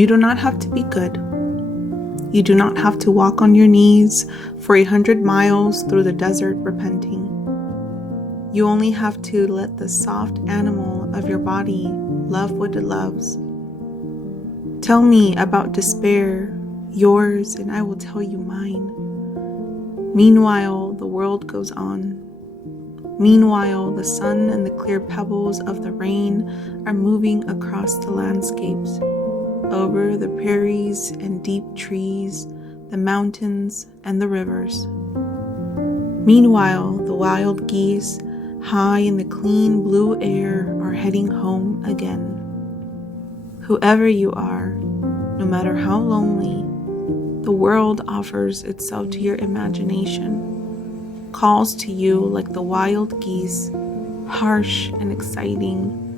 You do not have to be good. You do not have to walk on your knees for 100 miles through the desert repenting. You only have to let the soft animal of your body love what it loves. Tell me about despair, yours, and I will tell you mine. Meanwhile, the world goes on. Meanwhile, the sun and the clear pebbles of the rain are moving across the landscapes, over the prairies and deep trees, the mountains and the rivers. Meanwhile, the wild geese, high in the clean blue air, are heading home again. Whoever you are, no matter how lonely, the world offers itself to your imagination, calls to you like the wild geese, harsh and exciting,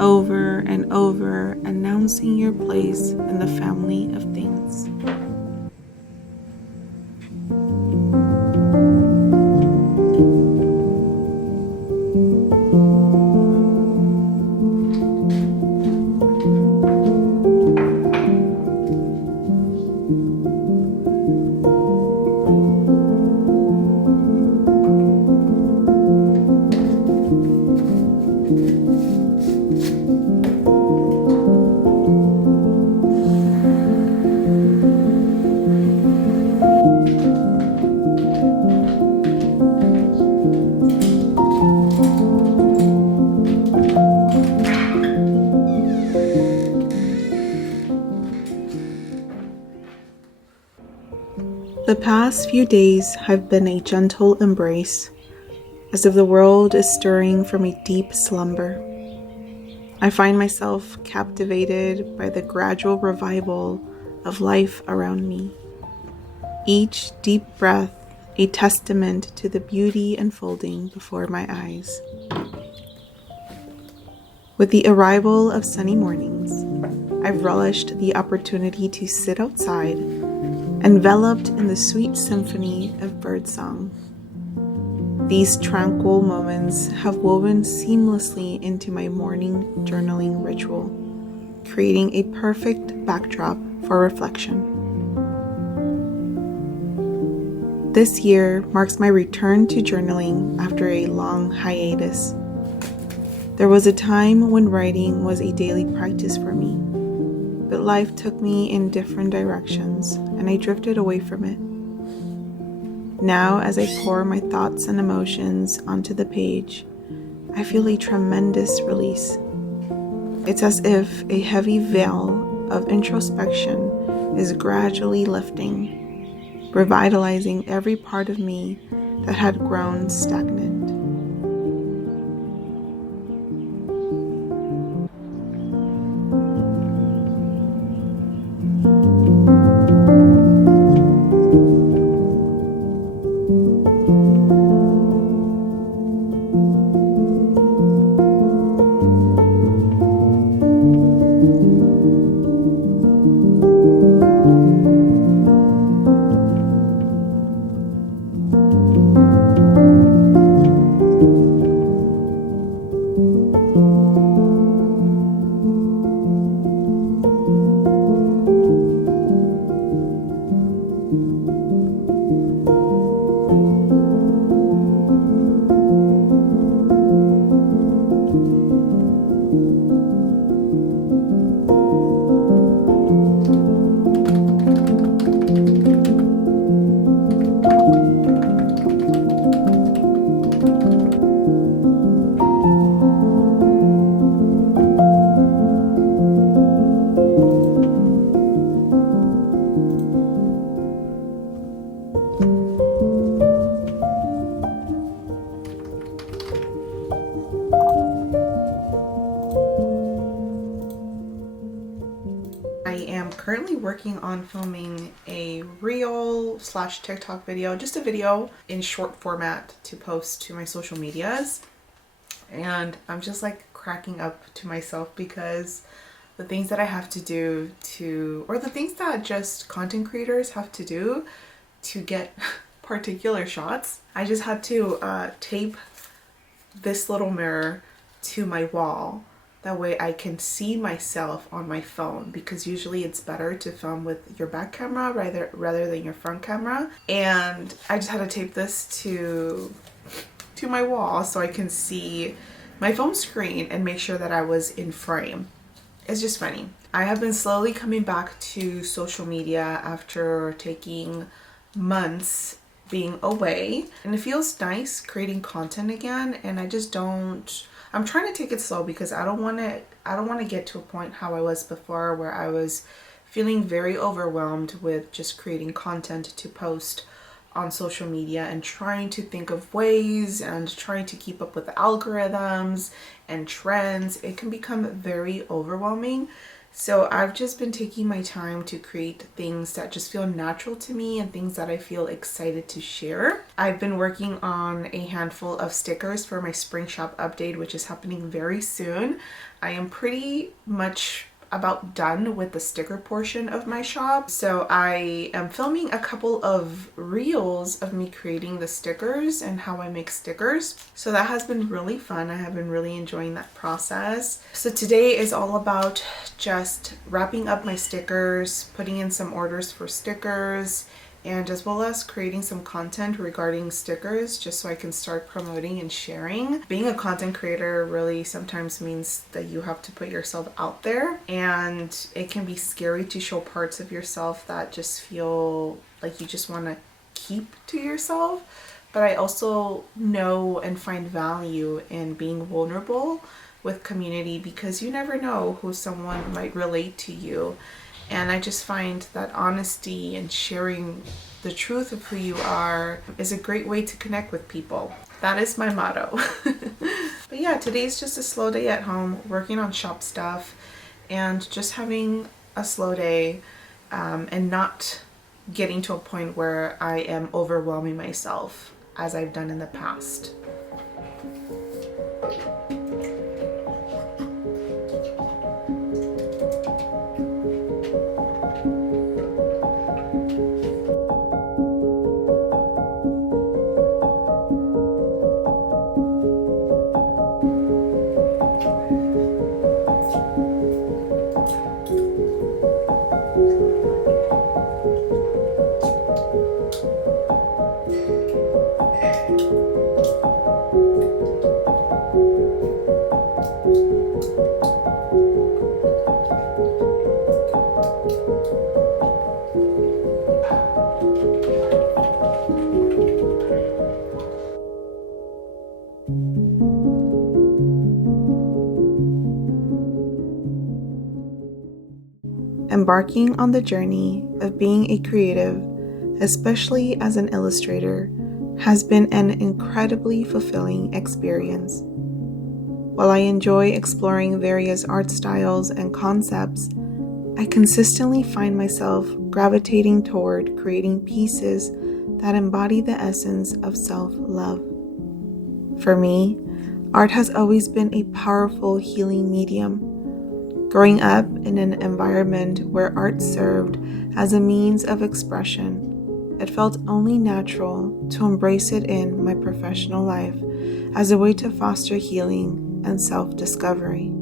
over and over, announcing your place in the family of things. The past few days have been a gentle embrace, as if the world is stirring from a deep slumber. I find myself captivated by the gradual revival of life around me. Each deep breath a testament to the beauty unfolding before my eyes. With the arrival of sunny mornings, I've relished the opportunity to sit outside, enveloped in the sweet symphony of birdsong. These tranquil moments have woven seamlessly into my morning journaling ritual, creating a perfect backdrop for reflection. This year marks my return to journaling after a long hiatus. There was a time when writing was a daily practice for me, but life took me in different directions and I drifted away from it. Now, as I pour my thoughts and emotions onto the page, I feel a tremendous release. It's as if a heavy veil of introspection is gradually lifting, revitalizing every part of me that had grown stagnant. I am currently working on filming a reel/TikTok video, just a video in short format to post to my social medias. And I'm just like cracking up to myself because the things that I have to do or the things that just content creators have to do to get particular shots. I just had to tape this little mirror to my wall That way I can see myself on my phone, because usually it's better to film with your back camera rather than your front camera. And I just had to tape this to my wall so I can see my phone screen and make sure that I was in frame. It's just funny. I have been slowly coming back to social media after taking months being away, and it feels nice creating content again. And I'm trying to take it slow, because I don't want to get to a point how I was before, where I was feeling very overwhelmed with just creating content to post on social media and trying to think of ways and trying to keep up with the algorithms and trends. It can become very overwhelming. So I've just been taking my time to create things that just feel natural to me and things that I feel excited to share. I've been working on a handful of stickers for my spring shop update, which is happening very soon. I am pretty much about done with the sticker portion of my shop. So I am filming a couple of reels of me creating the stickers and how I make stickers. So that has been really fun. I have been really enjoying that process. So today is all about just wrapping up my stickers, putting in some orders for stickers, and as well as creating some content regarding stickers, just so I can start promoting and sharing. Being a content creator really sometimes means that you have to put yourself out there, and it can be scary to show parts of yourself that just feel like you just want to keep to yourself. But I also know and find value in being vulnerable with community, because you never know who someone might relate to you. And I just find that honesty and sharing the truth of who you are is a great way to connect with people. That is my motto. But yeah, today's just a slow day at home, working on shop stuff and just having a slow day, and not getting to a point where I am overwhelming myself as I've done in the past. Embarking on the journey of being a creative, especially as an illustrator, has been an incredibly fulfilling experience. While I enjoy exploring various art styles and concepts, I consistently find myself gravitating toward creating pieces that embody the essence of self-love. For me, art has always been a powerful healing medium. Growing up in an environment where art served as a means of expression, it felt only natural to embrace it in my professional life as a way to foster healing and self-discovery.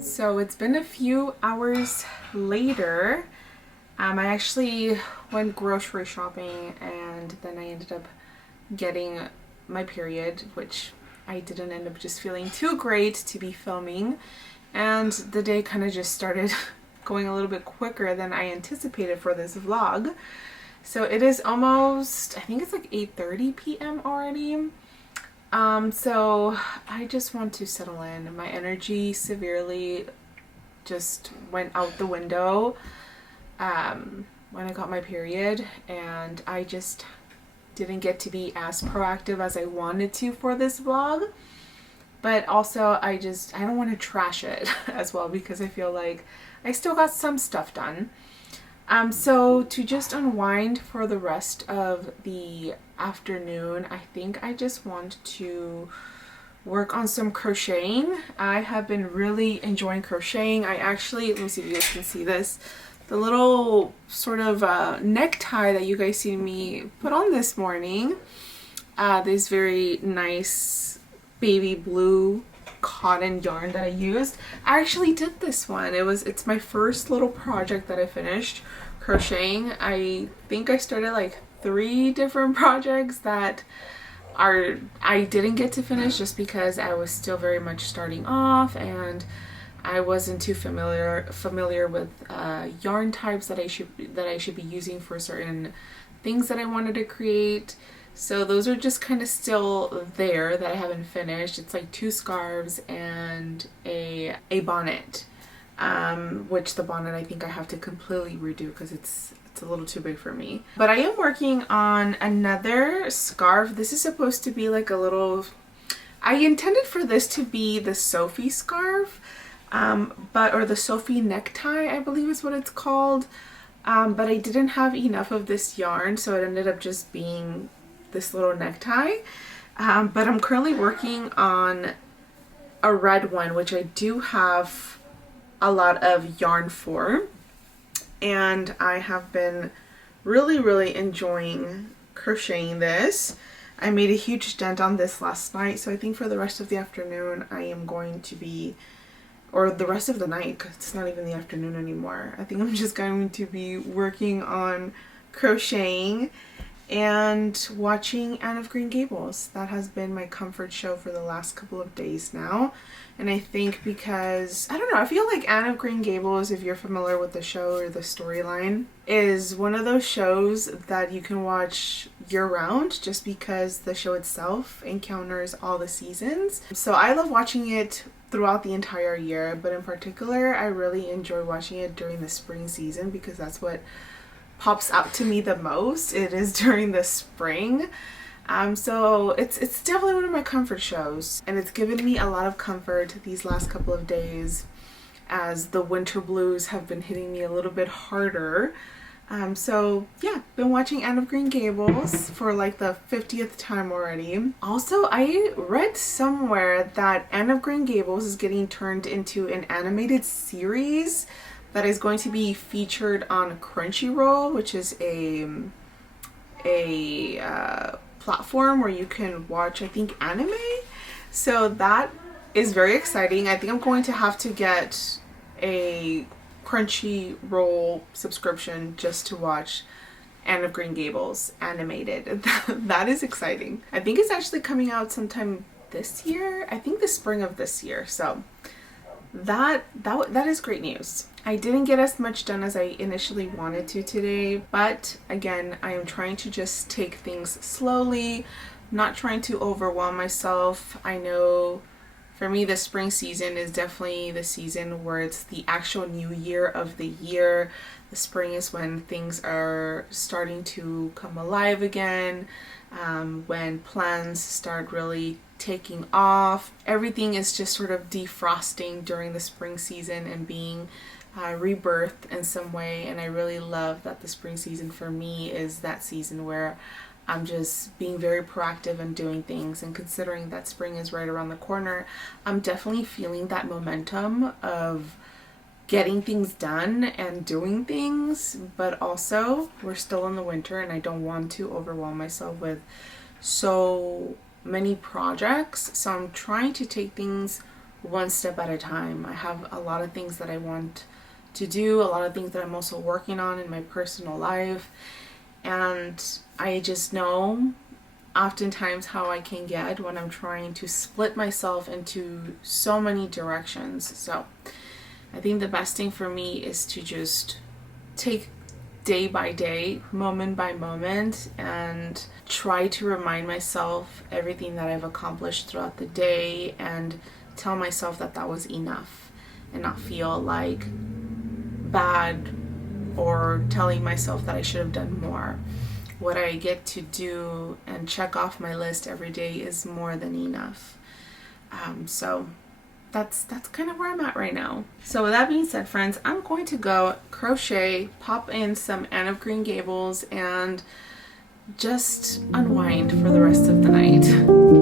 So it's been a few hours later. I actually went grocery shopping and then I ended up getting my period, which I didn't end up just feeling too great to be filming. And the day kind of just started going a little bit quicker than I anticipated for this vlog. So it is almost, I think it's like 8:30 p.m. already. So I just want to settle in. My energy severely just went out the window when I got my period, and I just didn't get to be as proactive as I wanted to for this vlog. But also I don't want to trash it as well, because I feel like I still got some stuff done. So to just unwind for the rest of the afternoon, I think I just want to work on some crocheting. I have been really enjoying crocheting. I actually, let me see if you guys can see this. The little sort of necktie that you guys see me put on this morning. This very nice baby blue cotton yarn that I used. I actually did this one. It's my first little project that I finished crocheting. I think I started like 3 different projects that I didn't get to finish just because I was still very much starting off and I wasn't too familiar with yarn types that I should be using for certain things that I wanted to create. So those are just kind of still there that I haven't finished. It's like 2 scarves and a bonnet, which the bonnet I think I have to completely redo because it's a little too big for me. But I am working on another scarf. This is supposed to be like a little, I intended for this to be the Sophie scarf, or the Sophie necktie, I believe is what it's called. But I didn't have enough of this yarn, so it ended up just being this little necktie. But I'm currently working on a red one, which I do have a lot of yarn for, and I have been really enjoying crocheting this. I made a huge dent on this last night, so I think for the rest of the afternoon I am going to be, or the rest of the night, because it's not even the afternoon anymore, I think I'm just going to be working on crocheting and watching Anne of Green Gables. That has been my comfort show for the last couple of days now. And I think because, I don't know, I feel like Anne of Green Gables, if you're familiar with the show or the storyline, is one of those shows that you can watch year-round just because the show itself encounters all the seasons. So I love watching it throughout the entire year, but in particular, I really enjoy watching it during the spring season because that's what pops out to me the most. It is during the spring. So it's definitely one of my comfort shows, and it's given me a lot of comfort these last couple of days as the winter blues have been hitting me a little bit harder. So yeah, been watching Anne of Green Gables for like the 50th time already. Also, I read somewhere that Anne of Green Gables is getting turned into an animated series that is going to be featured on Crunchyroll, which is a platform where you can watch, I think, anime. So that is very exciting. I think I'm going to have to get a Crunchyroll subscription just to watch Anne of Green Gables animated. That is exciting. I think it's actually coming out sometime this year. I think the spring of this year. So that is great news. I didn't get as much done as I initially wanted to today, but again, I am trying to just take things slowly, not trying to overwhelm myself. I know for me, the spring season is definitely the season where it's the actual new year of the year. The spring is when things are starting to come alive again, when plans start really taking off. Everything is just sort of defrosting during the spring season and being rebirthed in some way. And I really love that the spring season for me is that season where I'm just being very proactive and doing things, and considering that spring is right around the corner, I'm definitely feeling that momentum of getting things done and doing things, but also we're still in the winter and I don't want to overwhelm myself with so many projects. So I'm trying to take things one step at a time. I have a lot of things that I want to do, a lot of things that I'm also working on in my personal life, and I just know oftentimes how I can get when I'm trying to split myself into so many directions. So I think the best thing for me is to just take day by day, moment by moment, and try to remind myself everything that I've accomplished throughout the day and tell myself that that was enough and not feel like bad or telling myself that I should have done more. What I get to do and check off my list every day is more than enough. So that's kind of where I'm at right now. So with that being said, friends, I'm going to go crochet, pop in some Anne of Green Gables, and just unwind for the rest of the night.